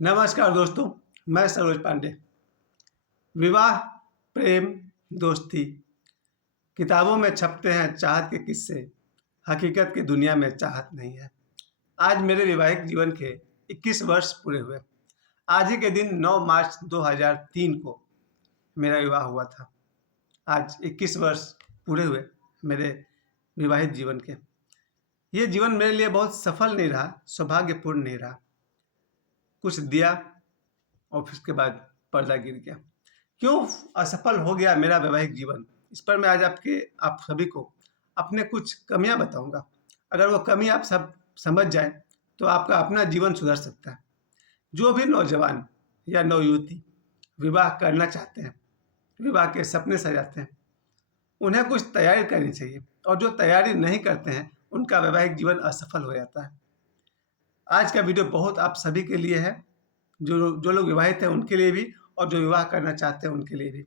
नमस्कार दोस्तों, मैं सरोज पांडे। विवाह, प्रेम, दोस्ती किताबों में छपते हैं चाहत के किस्से, हकीकत की दुनिया में चाहत नहीं है। आज मेरे वैवाहिक जीवन के 21 वर्ष पूरे हुए। आज ही के दिन 9 मार्च 2003 को मेरा विवाह हुआ था। आज 21 वर्ष पूरे हुए मेरे विवाहित जीवन के। ये जीवन मेरे लिए बहुत सफल नहीं रहा, सौभाग्यपूर्ण नहीं रहा। कुछ दिया और फिर उसके बाद पर्दा गिर गया। क्यों असफल हो गया मेरा वैवाहिक जीवन, इस पर मैं आज आप सभी को अपने कुछ कमियां बताऊंगा। अगर वो कमी आप सब समझ जाएं तो आपका अपना जीवन सुधर सकता है। जो भी नौजवान या नवयुवती विवाह करना चाहते हैं, विवाह के सपने सजाते हैं, उन्हें कुछ तैयारी करनी चाहिए, और जो तैयारी नहीं करते हैं उनका वैवाहिक जीवन असफल हो जाता है। आज का वीडियो बहुत आप सभी के लिए है, जो जो लोग विवाहित हैं उनके लिए भी, और जो विवाह करना चाहते हैं उनके लिए भी।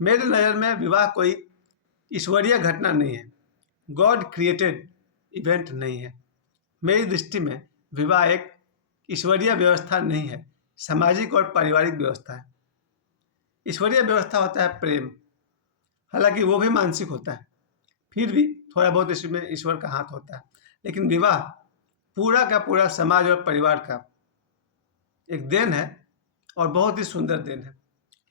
मेरे नज़र में विवाह कोई ईश्वरीय घटना नहीं है, गॉड क्रिएटेड इवेंट नहीं है। मेरी दृष्टि में विवाह एक ईश्वरीय व्यवस्था नहीं है, सामाजिक और पारिवारिक व्यवस्था है। ईश्वरीय व्यवस्था होता है प्रेम, हालांकि वो भी मानसिक होता है, फिर भी थोड़ा बहुत इसमें ईश्वर का हाथ होता है। लेकिन विवाह पूरा का पूरा समाज और परिवार का एक देन है, और बहुत ही सुंदर देन है।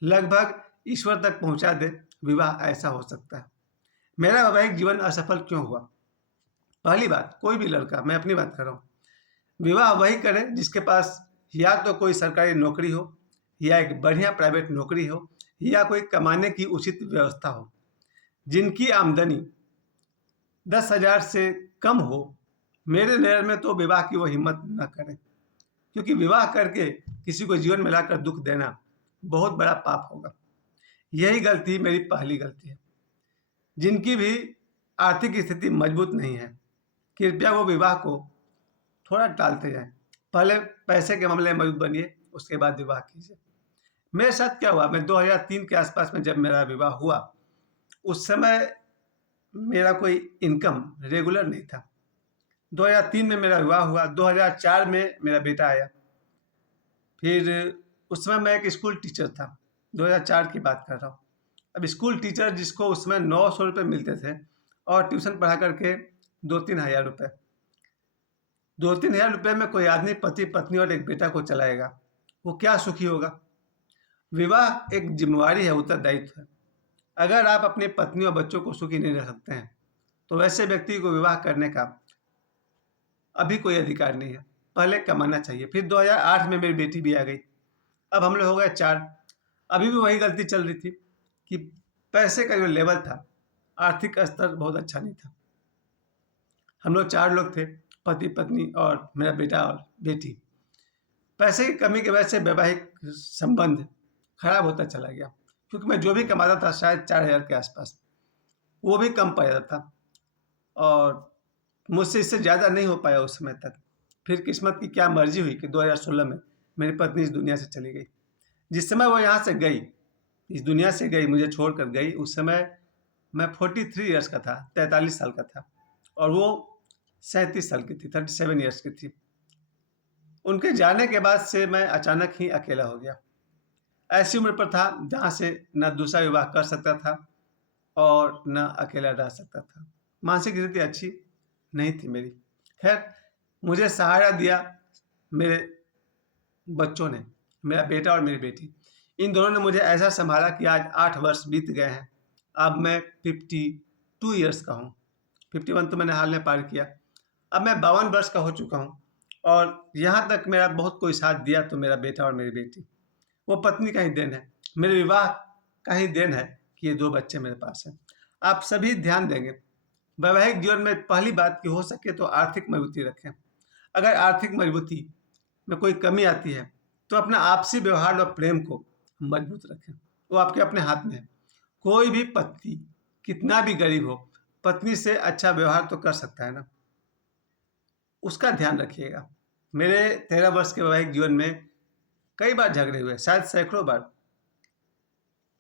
लगभग ईश्वर तक पहुंचा दे विवाह ऐसा हो सकता है। मेरा वैवाहिक जीवन असफल क्यों हुआ? पहली बात, कोई भी लड़का, मैं अपनी बात कर रहा हूँ, विवाह वही करे जिसके पास या तो कोई सरकारी नौकरी हो, या एक बढ़िया प्राइवेट नौकरी हो, या कोई कमाने की उचित व्यवस्था हो। जिनकी आमदनी 10,000 से कम हो, मेरे नज़र में तो विवाह की वो हिम्मत न करें, क्योंकि विवाह करके किसी को जीवन में लाकर दुख देना बहुत बड़ा पाप होगा। यही गलती मेरी पहली गलती है। जिनकी भी आर्थिक स्थिति मजबूत नहीं है, कृपया वो विवाह को थोड़ा टालते जाएं। पहले पैसे के मामले में मजबूत बनिए, उसके बाद विवाह कीजिए। मेरे साथ क्या हुआ, मैं 2003 के आसपास में जब मेरा विवाह हुआ, उस समय मेरा कोई इनकम रेगुलर नहीं था। 2003 में मेरा विवाह हुआ, 2004 में मेरा बेटा आया। फिर उस समय मैं एक स्कूल टीचर था, 2004 की बात कर रहा हूँ। अब स्कूल टीचर जिसको उसमें 900 रुपये मिलते थे, और ट्यूशन पढ़ा करके 2-3 हज़ार रुपये, 2-3 हज़ार रुपये में कोई आदमी पति पत्नी और एक बेटा को चलाएगा, वो क्या सुखी होगा? विवाह एक जिम्मेवारी है, उत्तरदायित्व है। अगर आप अपनी पत्नी और बच्चों को सुखी नहीं रख सकते हैं, तो वैसे व्यक्ति को विवाह करने का अभी कोई अधिकार नहीं है। पहले कमाना चाहिए। फिर 2008 में मेरी बेटी भी आ गई, अब हम लोग हो गए 4। अभी भी वही गलती चल रही थी कि पैसे का जो लेवल था, आर्थिक स्तर बहुत अच्छा नहीं था। हम लोग 4 लोग थे, पति पत्नी और मेरा बेटा और बेटी। पैसे की कमी की वजह से वैवाहिक संबंध खराब होता चला गया, क्योंकि मैं जो भी कमाता था शायद 4,000 के आसपास, वो भी कम पाया था, और मुझसे इससे ज़्यादा नहीं हो पाया उस समय तक। फिर किस्मत की क्या मर्जी हुई कि 2016 में मेरी पत्नी इस दुनिया से चली गई। जिस समय वो यहाँ से गई, इस दुनिया से गई, मुझे छोड़कर गई, उस समय मैं 43 ईयर्स का था, 43 साल का था, और वो 37 साल की थी, 37 ईयर्स की थी। उनके जाने के बाद से मैं अचानक ही अकेला हो गया। ऐसी उम्र पर था जहाँ से न दूसरा विवाह कर सकता था और न अकेला रह सकता था। मानसिक स्थिति अच्छी नहीं थी मेरी। खैर, मुझे सहारा दिया मेरे बच्चों ने, मेरा बेटा और मेरी बेटी। इन दोनों ने मुझे ऐसा संभाला कि आज 8 वर्ष बीत गए हैं। अब मैं 52 ईयर्स का हूँ, 51 तो मैंने हाल में पार किया। अब मैं 52 वर्ष का हो चुका हूँ, और यहाँ तक मेरा बहुत कोई साथ दिया तो मेरा बेटा और मेरी बेटी। वो पत्नी का ही देन है, मेरे विवाह का ही देन है कि ये 2 बच्चे मेरे पास हैं। आप सभी ध्यान देंगे, वैवाहिक जीवन में पहली बात कि हो सके तो आर्थिक मजबूती रखें। अगर आर्थिक मजबूती में कोई कमी आती है, तो अपना आपसी व्यवहार और प्रेम को मजबूत रखें। वो आपके अपने हाथ में है। कोई भी पति कितना भी गरीब हो, पत्नी से अच्छा व्यवहार तो कर सकता है ना, उसका ध्यान रखिएगा। मेरे 13 वर्ष के वैवाहिक जीवन में कई बार झगड़े हुए, शायद सैकड़ों बार।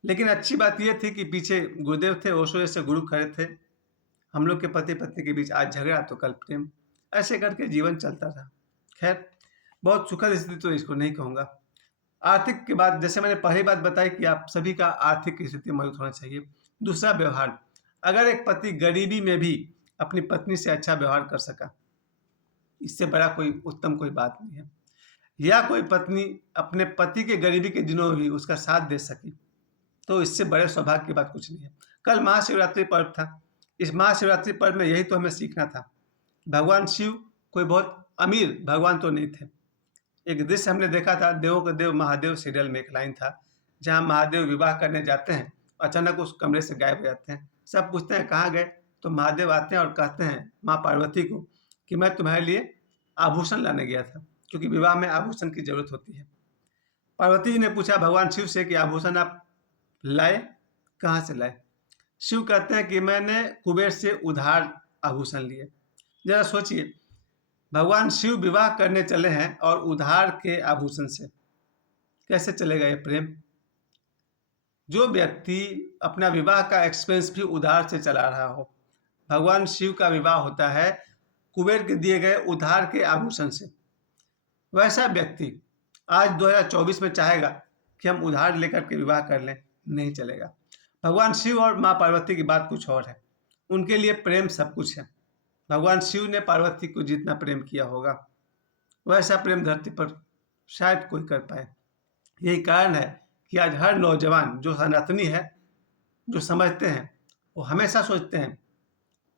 लेकिन अच्छी बात यह थी कि पीछे गुरुदेव थे, ओशो जैसे गुरु खड़े थे। हम लोग के पति पत्नी के बीच आज झगड़ा तो कल प्रेम, ऐसे करके जीवन चलता रहा। खैर, बहुत सुखद स्थिति तो इसको नहीं कहूँगा। आर्थिक की बात, जैसे मैंने पहली बात बताई कि आप सभी का आर्थिक स्थिति मजबूत होना चाहिए। दूसरा, व्यवहार। अगर एक पति गरीबी में भी अपनी पत्नी से अच्छा व्यवहार कर सका, इससे बड़ा कोई उत्तम कोई बात नहीं है। या कोई पत्नी अपने पति के गरीबी के दिनों में भी उसका साथ दे सकी, तो इससे बड़े सौभाग्य की बात कुछ नहीं है। कल महाशिवरात्रि पर्व था। इस महाशिवरात्रि पर्व में यही तो हमें सीखना था। भगवान शिव कोई बहुत अमीर भगवान तो नहीं थे। एक दृश्य हमने देखा था, देवों के देव महादेव सीरियल में एक लाइन था, जहाँ महादेव विवाह करने जाते हैं, अचानक उस कमरे से गायब हो जाते हैं। सब पूछते हैं कहाँ गए, तो महादेव आते हैं और कहते हैं माँ पार्वती को कि मैं तुम्हारे लिए आभूषण लाने गया था, क्योंकि विवाह में आभूषण की जरूरत होती है। पार्वती जी ने पूछा भगवान शिव से कि आभूषण आप लाए, कहाँ से लाए? शिव कहते हैं कि मैंने कुबेर से उधार आभूषण लिए। जरा सोचिए, भगवान शिव विवाह करने चले हैं और उधार के आभूषण से, कैसे चलेगा ये प्रेम? जो व्यक्ति अपना विवाह का एक्सपेंस भी उधार से चला रहा हो, भगवान शिव का विवाह होता है कुबेर के दिए गए उधार के आभूषण से, वैसा व्यक्ति आज 2024 में चाहेगा कि हम उधार लेकर के विवाह कर लें, नहीं चलेगा। भगवान शिव और माँ पार्वती की बात कुछ और है। उनके लिए प्रेम सब कुछ है। भगवान शिव ने पार्वती को जितना प्रेम किया होगा, वैसा प्रेम धरती पर शायद कोई कर पाए। यही कारण है कि आज हर नौजवान जो सनातनी है, जो समझते हैं, वो हमेशा सोचते हैं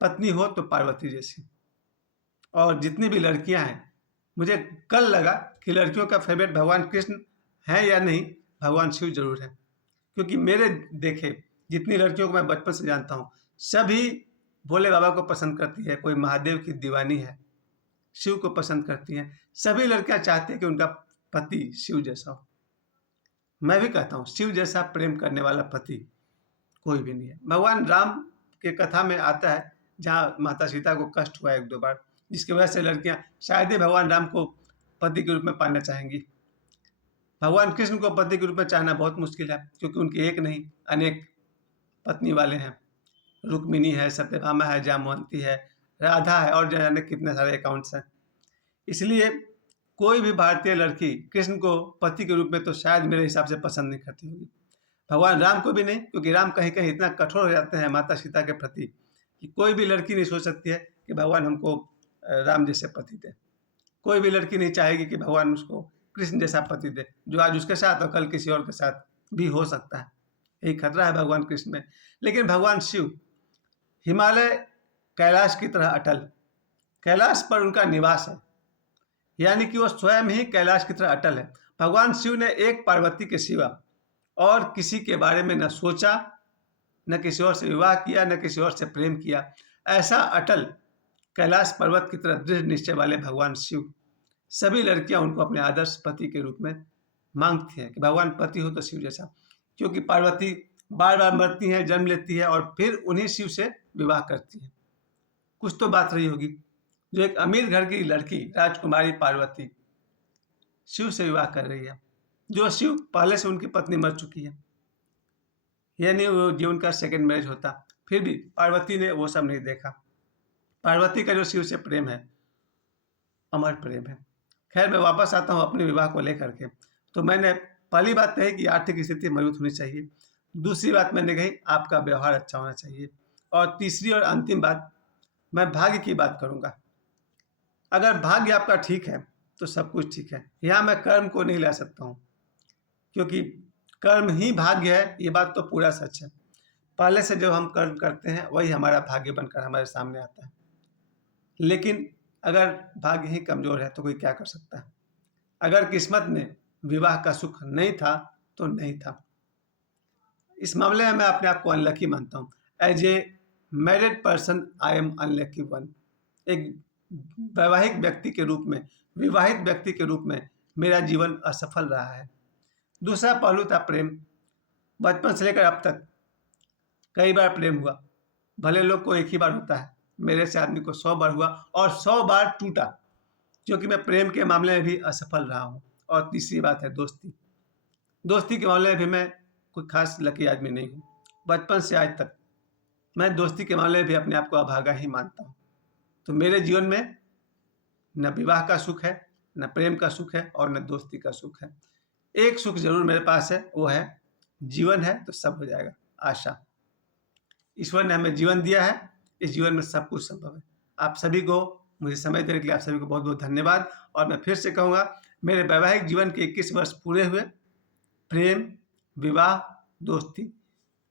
पत्नी हो तो पार्वती जैसी। और जितनी भी लड़कियां हैं, मुझे कल लगा कि लड़कियों का फेवरेट भगवान कृष्ण है या नहीं, भगवान शिव जरूर है। क्योंकि मेरे देखे जितनी लड़कियों को मैं बचपन से जानता हूँ, सभी भोले बाबा को पसंद करती है, कोई महादेव की दीवानी है, शिव को पसंद करती हैं। सभी लड़कियां चाहती हैं कि उनका पति शिव जैसा हो। मैं भी कहता हूँ शिव जैसा प्रेम करने वाला पति कोई भी नहीं है। भगवान राम के कथा में आता है, जहाँ माता सीता को कष्ट हुआ एक दो बार, जिसकी वजह से लड़कियां शायद ही भगवान राम को पति के रूप में पाना चाहेंगी। भगवान कृष्ण को पति के रूप में चाहना बहुत मुश्किल है, क्योंकि उनके एक नहीं अनेक पत्नी वाले हैं। रुक्मिणी है, सत्यभामा है, जामवंती है, राधा है, और जाने कितने सारे अकाउंट्स हैं। इसलिए कोई भी भारतीय लड़की कृष्ण को पति के रूप में तो शायद मेरे हिसाब से पसंद नहीं करती होगी। भगवान राम को भी नहीं, क्योंकि राम कहीं कहीं इतना कठोर हो जाते हैं माता सीता के प्रति कि कोई भी लड़की नहीं सोच सकती है कि भगवान हमको राम जैसे पति दे। कोई भी लड़की नहीं चाहेगी कि भगवान उसको कृष्ण जैसा पति दे, जो आज उसके साथ और कल किसी और के साथ भी हो सकता है। यही खतरा है भगवान कृष्ण में। लेकिन भगवान शिव हिमालय कैलाश की तरह अटल, कैलाश पर उनका निवास है, यानी कि वो स्वयं ही कैलाश की तरह अटल है। भगवान शिव ने एक पार्वती के सिवा और किसी के बारे में न सोचा, न किसी और से विवाह किया, न किसी और से प्रेम किया। ऐसा अटल कैलाश पर्वत की तरह दृढ़ निश्चय वाले भगवान शिव, सभी लड़कियां उनको अपने आदर्श पति के रूप में मांगती हैं कि भगवान पति हो तो शिव जैसा। क्योंकि पार्वती बार बार मरती हैं, जन्म लेती है और फिर उन्हीं शिव से विवाह करती है। कुछ तो बात रही होगी, जो एक अमीर घर की लड़की राजकुमारी पार्वती शिव से विवाह कर रही है, जो शिव पहले से उनकी पत्नी मर चुकी है। यानी वो जीवन का सेकंड मैरिज होता, फिर भी पार्वती ने वो सब नहीं देखा। पार्वती का जो शिव से प्रेम है, अमर प्रेम है। खैर, मैं वापस आता हूँ अपने विवाह को लेकर के। तो मैंने पहली बात कही कि आर्थिक स्थिति मजबूत होनी चाहिए। दूसरी बात मैंने कही आपका व्यवहार अच्छा होना चाहिए। और तीसरी और अंतिम बात, मैं भाग्य की बात करूँगा। अगर भाग्य आपका ठीक है तो सब कुछ ठीक है। यहाँ मैं कर्म को नहीं ला सकता हूँ, क्योंकि कर्म ही भाग्य है, ये बात तो पूरा सच है। पहले से जो हम कर्म करते हैं वही हमारा भाग्य बनकर हमारे सामने आता है। लेकिन अगर भाग्य ही कमजोर है तो कोई क्या कर सकता है। अगर किस्मत में विवाह का सुख नहीं था तो नहीं था। इस मामले में मैं अपने आप को अनलकी मानता हूँ। As a married person I am unlucky one. एक वैवाहिक व्यक्ति के रूप में, विवाहित व्यक्ति के रूप में मेरा जीवन असफल रहा है। दूसरा पहलू था प्रेम। बचपन से लेकर अब तक कई बार प्रेम हुआ। भले लोग को एक ही बार होता है, मेरे से आदमी को 100 बार हुआ और 100 बार टूटा, क्योंकि मैं प्रेम के मामले में भी असफल रहा हूँ। और तीसरी बात है दोस्ती। दोस्ती के मामले में भी मैं कोई खास लकी आदमी नहीं हूँ। बचपन से आज तक मैं दोस्ती के मामले में भी अपने आप को अभागा ही मानता हूँ। तो मेरे जीवन में न विवाह का सुख है, न प्रेम का सुख है और न दोस्ती का सुख है। एक सुख ज़रूर मेरे पास है, वो है जीवन है तो सब हो जाएगा, आशा। ईश्वर ने हमें जीवन दिया है, इस जीवन में सब कुछ संभव है। आप सभी को, मुझे समय देने के लिए आप सभी को बहुत-बहुत धन्यवाद। और मैं फिर से कहूँगा, मेरे वैवाहिक जीवन के 21 वर्ष पूरे हुए, प्रेम, विवाह, दोस्ती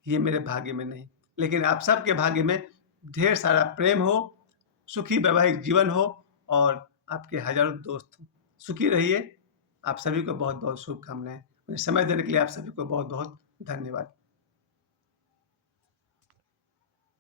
ये मेरे भाग्य में नहीं, लेकिन आप सबके भाग्य में ढेर सारा प्रेम हो, सुखी वैवाहिक जीवन हो और आपके हज़ारों दोस्त हों। सुखी रहिए। आप सभी को बहुत-बहुत शुभकामनाएँ। मुझे समय देने के लिए आप सभी को बहुत-बहुत धन्यवाद।